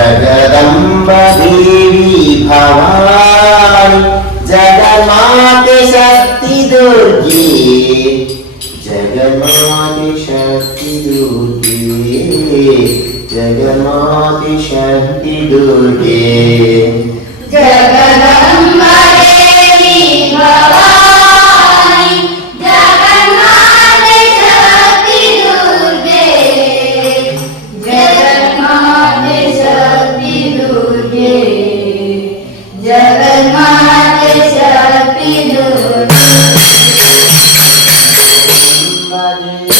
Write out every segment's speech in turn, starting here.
Jagadamba Devi Bhavani జగమాత Shakti దుర్గే జగమాత Shakti దుర్గే జగమాత Shakti దుర్గే Jagadamba Maria.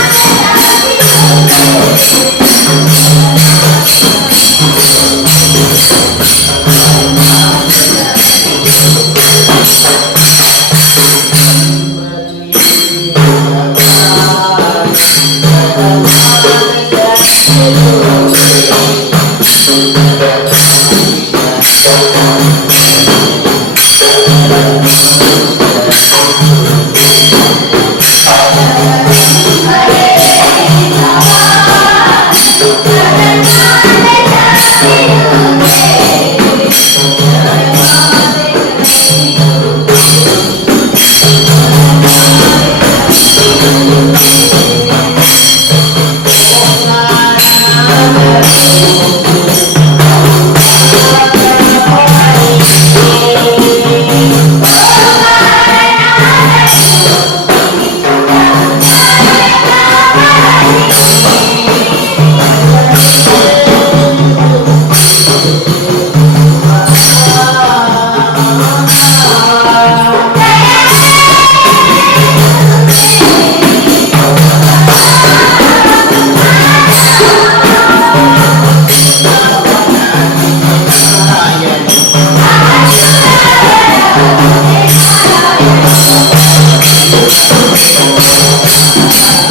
Música